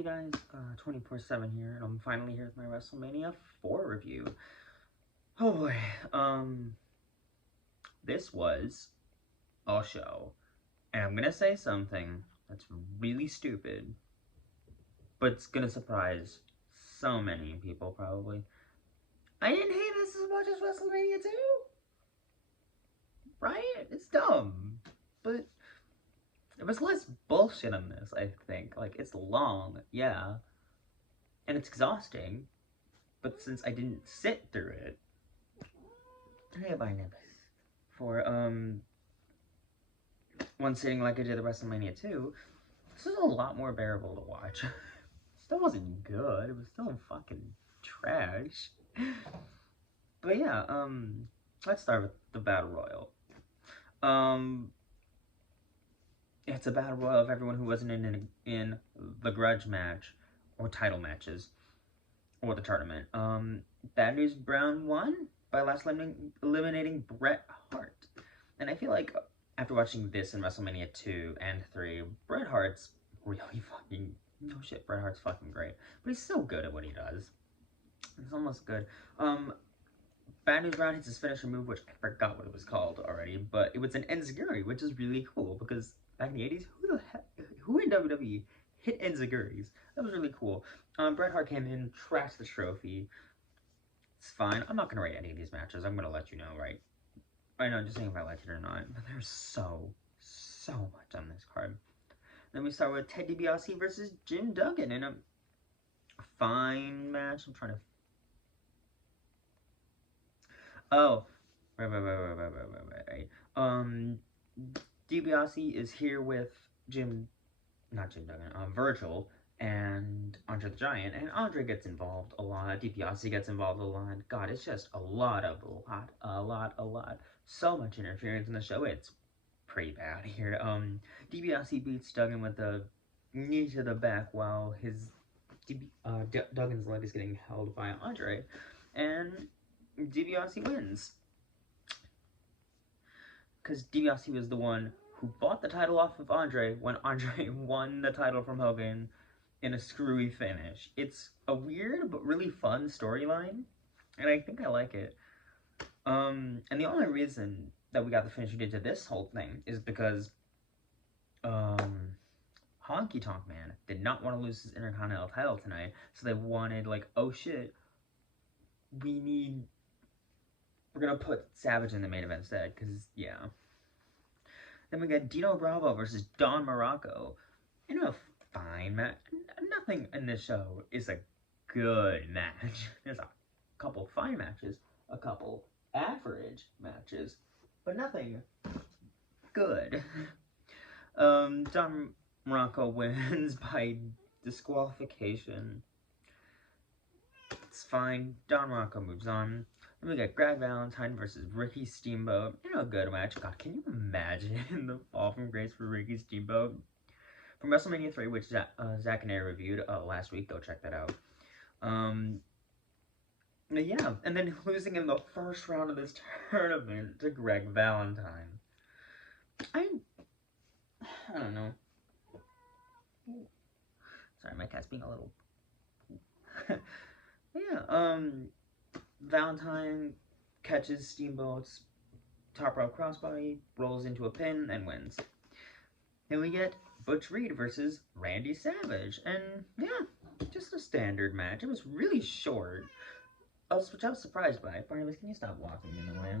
Hey guys, 24/7 here, and I'm finally here with my WrestleMania 4 review. Oh boy, this was a show, and I'm gonna say something that's really stupid, but it's gonna surprise so many people probably. I didn't hate this as much as WrestleMania 2, right? It's dumb, but there was less bullshit on this, I think. Like, it's long, yeah, and it's exhausting, but since I didn't sit through it, hey, bye, Nimbus. For, one sitting like I did the WrestleMania 2, this was a lot more bearable to watch. Still wasn't good, it was still fucking trash. But yeah, let's start with the Battle Royal. It's a Battle Royal of everyone who wasn't in the grudge match, or title matches, or the tournament. Bad News Brown won by last eliminating Bret Hart. And I feel like after watching this in WrestleMania 2 and 3, Bret Hart's really fucking, no shit, Bret Hart's fucking great. But he's so good at what he does. It's almost good. Bad News Brown hits his finisher move, which I forgot what it was called already, but it was an enziguri, which is really cool, because back in the 80s, who in WWE hit enziguris? That was really cool. Bret Hart came in, trashed the trophy. It's fine. I'm not going to rate any of these matches. I'm going to let you know, right? I know, just saying if I liked it or not. But there's so much on this card. Then we start with Ted DiBiase versus Jim Duggan in a fine match. I'm trying to... Oh. Right. DiBiase is here with Virgil and Andre the Giant, and Andre gets involved a lot, DiBiase gets involved a lot. God, it's just a lot. So much interference in the show, it's pretty bad here. DiBiase beats Duggan with a knee to the back while Duggan's leg is getting held by Andre, and DiBiase wins. Because DiBiase was the one who bought the title off of Andre when Andre won the title from Hogan in a screwy finish. It's a weird but really fun storyline, and I think I like it. And the only reason that we got the finish we did to this whole thing is because Honky Tonk Man did not want to lose his Intercontinental title tonight, so they wanted, like, oh shit, we're gonna put Savage in the main event instead, because, yeah. Then we got Dino Bravo versus Don Morocco in a fine match. Nothing in this show is a good match. There's a couple fine matches, a couple average matches, but nothing good. Don Morocco wins by disqualification. It's fine. Don Morocco moves on. Then we got Greg Valentine versus Ricky Steamboat in a good match. God, can you imagine the fall from grace for Ricky Steamboat? From WrestleMania 3, which Zach and I reviewed last week. Go check that out. Yeah, and then losing in the first round of this tournament to Greg Valentine. I don't know. Sorry, my cat's being a little... Yeah, Valentine catches Steamboat's top rope crossbody, rolls into a pin, and wins. Then we get Butch Reed versus Randy Savage, and yeah, just a standard match. It was really short, which I was surprised by. Barnabas, can you stop walking in the way?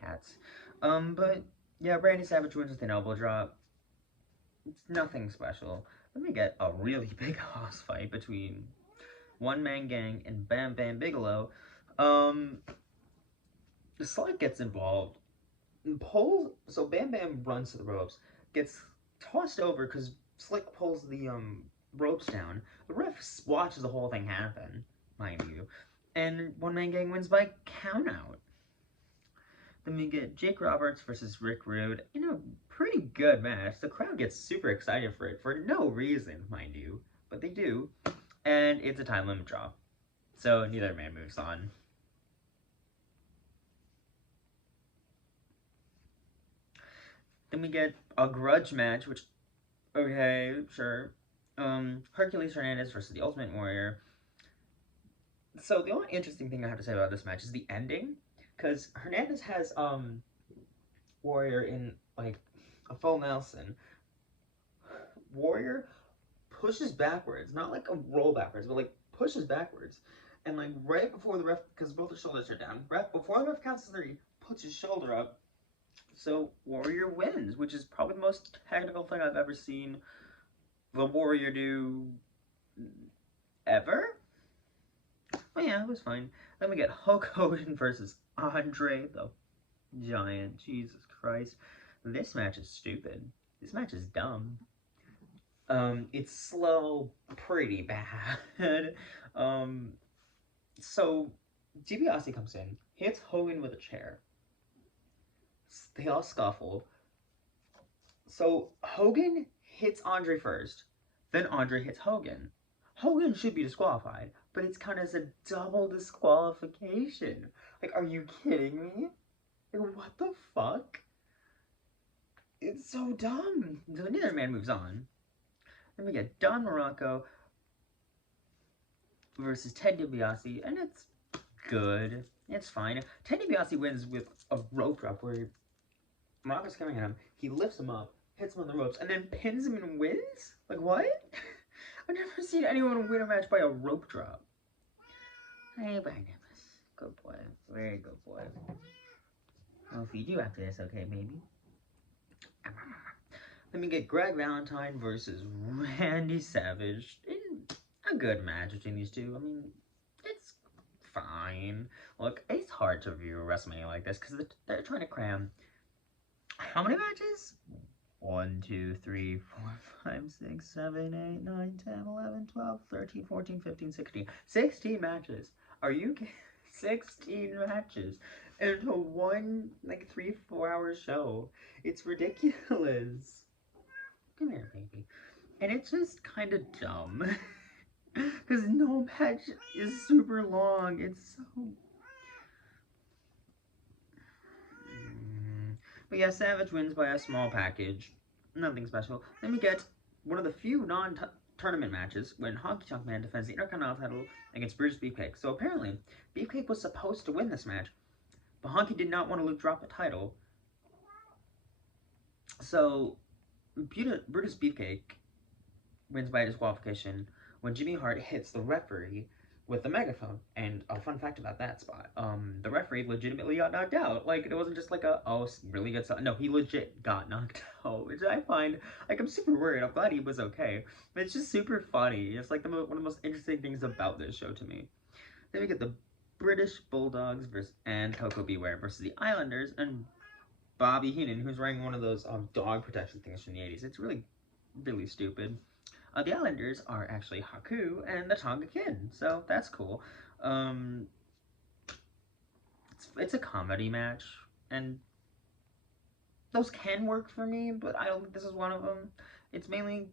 Cats. But yeah, Randy Savage wins with an elbow drop. It's nothing special. Then we get a really big house fight between One Man Gang and Bam Bam Bigelow. Slick gets involved. So Bam Bam runs to the ropes, gets tossed over because Slick pulls the ropes down. The ref watches the whole thing happen, mind you, and One Man Gang wins by countout. Then we get Jake Roberts versus Rick Rude in a pretty good match. The crowd gets super excited for it for no reason, mind you, but they do, and it's a time limit draw, so neither man moves on. Then we get a grudge match, which Okay, sure. Hercules Hernandez versus the Ultimate Warrior. So the only interesting thing I have to say about this match is the ending, because Hernandez has Warrior in like a full Nelson. Warrior pushes backwards, not like a roll backwards, but like pushes backwards, and like right before the ref, because both the shoulders are down, before the ref counts to three, puts his shoulder up. So Warrior wins, which is probably the most technical thing I've ever seen the Warrior do ever. But yeah, it was fine. Then we get Hulk Hogan versus Andre the Giant. Jesus Christ. This match is stupid. This match is dumb. It's slow, pretty bad. Um, so DiBiase comes in, hits Hogan with a chair. They all scuffle. So Hogan hits Andre first, then Andre hits Hogan. Hogan should be disqualified, but it's kind of as a double disqualification. Like, are you kidding me? Like, what the fuck? It's so dumb. So neither man moves on. Then we get Don Morocco versus Ted DiBiase, and it's good. It's fine. Ted DiBiase wins with a rope drop where Morocco's coming at him. He lifts him up, hits him on the ropes, and then pins him and wins? Like, what? I've never seen anyone win a match by a rope drop. Hey, Barnabas. Good boy. Very good boy. I'll feed you after this, okay, baby? Let me get Greg Valentine versus Randy Savage. A good match between these two. I mean, it's fine. Look, it's hard to review a WrestleMania like this because they're trying to cram how many matches? 1, 2, 3, 4, 5, 6, 7, 8, 9, 10, 11, 12, 13, 14, 15, 16. 16 matches. Are you kidding? 16 matches into one, like, 3-4 hour show. It's ridiculous. Come here, baby. And it's just kind of dumb. Because no match is super long. It's so... But yeah, Savage wins by a small package. Nothing special. Then we get one of the few non-tournament matches when Honky Tonk Man defends the Intercontinental title against Brutus Beefcake. So apparently, Beefcake was supposed to win this match, but Honky did not want to drop the title. So Brutus Beefcake wins by disqualification when Jimmy Hart hits the referee with the megaphone. And a fun fact about that spot, the referee legitimately got knocked out. Like, it wasn't just like really good stuff. No, he legit got knocked out, which I find, like, I'm super worried. I'm glad he was okay. But it's just super funny. It's like one of the most interesting things about this show to me. Then we get the British Bulldogs and Coco Beware versus the Islanders and Bobby Heenan, who's wearing one of those dog protection things from the 80s. It's really, really stupid. The Islanders are actually Haku and the Tonga Kid, so that's cool. It's a comedy match, and those can work for me, but I don't think this is one of them. It's mainly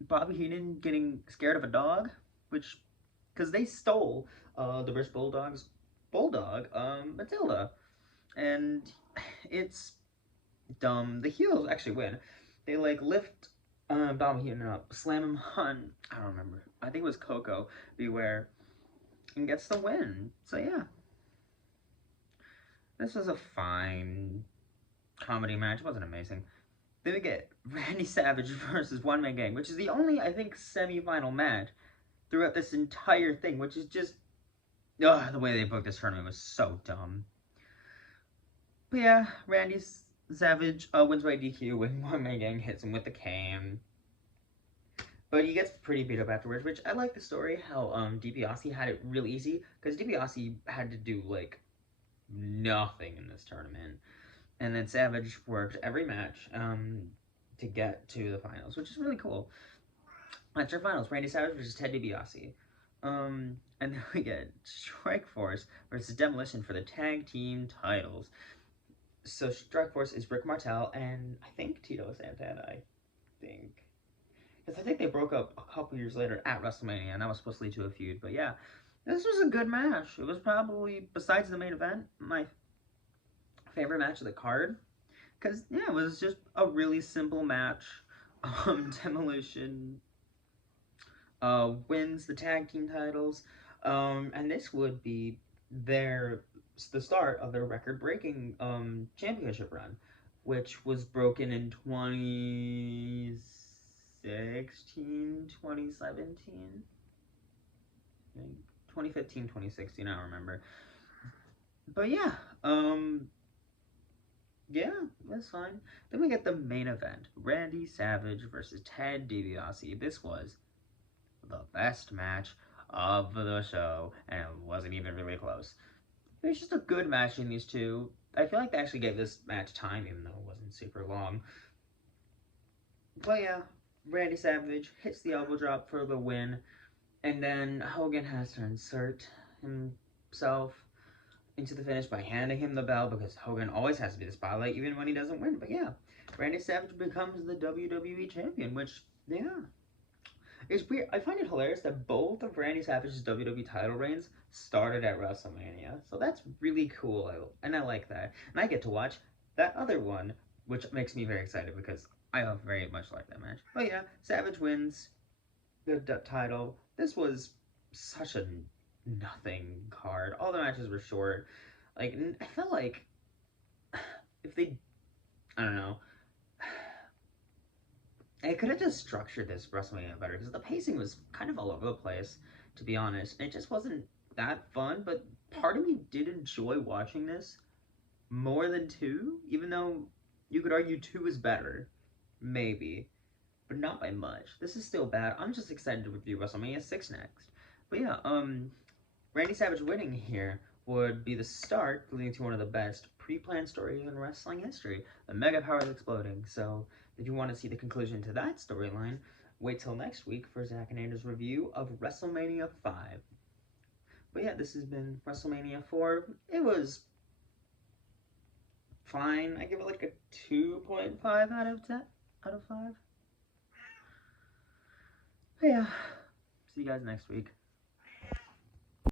Bobby Heenan getting scared of a dog, because they stole the British Bulldog's bulldog, Matilda, and it's dumb. The heels actually win. They like lift Bobby Heenan up, slam him on, I don't remember, I think it was Coco Beware, and gets the win. So yeah, this was a fine comedy match. It wasn't amazing. Then we get Randy Savage versus One Man Gang, which is the only, I think, semi-final match throughout this entire thing, which is just, the way they booked this tournament was so dumb. But yeah, Randy Savage wins by DQ when One Man Gang hits him with the cane. But he gets pretty beat up afterwards, which I like the story, how DiBiase had it real easy, because DiBiase had to do, like, nothing in this tournament. And then Savage worked every match to get to the finals, which is really cool. That's our finals, Randy Savage versus Ted DiBiase. And then we get Strike Force versus Demolition for the tag team titles. So Strike Force is Rick Martel and I think Tito Santana, I think. Because I think they broke up a couple years later at WrestleMania, and that was supposed to lead to a feud. But yeah, this was a good match. It was probably, besides the main event, my favorite match of the card. Because, yeah, it was just a really simple match. Demolition wins the tag team titles, and this would be their the start of their record-breaking championship run, which was broken in 2016, 2017, 2015, 2016. I don't remember, but yeah, yeah, that's fine. Then we get the main event: Randy Savage versus Ted DiBiase. This was the best match of the show, and it wasn't even really close. It was just a good match in these two. I feel like they actually gave this match time, even though it wasn't super long. But yeah, Randy Savage hits the elbow drop for the win, and then Hogan has to insert himself into the finish by handing him the bell because Hogan always has to be the spotlight, even when he doesn't win. But yeah, Randy Savage becomes the WWE champion, which, yeah, it's weird. I find it hilarious that both of Randy Savage's WWE title reigns started at WrestleMania. So that's really cool, and I like that. And I get to watch that other one, which makes me very excited because I very much like that match. But yeah, Savage wins the title. This was such a nothing card. All the matches were short. Like, I felt like if they, I don't know, I could have just structured this WrestleMania better because the pacing was kind of all over the place, to be honest. It just wasn't that fun, but part of me did enjoy watching this more than two, even though you could argue two is better, maybe, but not by much. This is still bad. I'm just excited to review WrestleMania 6 next. But yeah, Randy Savage winning here would be the start leading to one of the best pre-planned stories in wrestling history, the Mega Powers exploding. So if you want to see the conclusion to that storyline, wait till next week for Zach and Andrew's review of WrestleMania 5. But yeah, this has been WrestleMania 4. It was fine. I give it like a 2.5 out of 10 out of 5. But yeah, see you guys next week.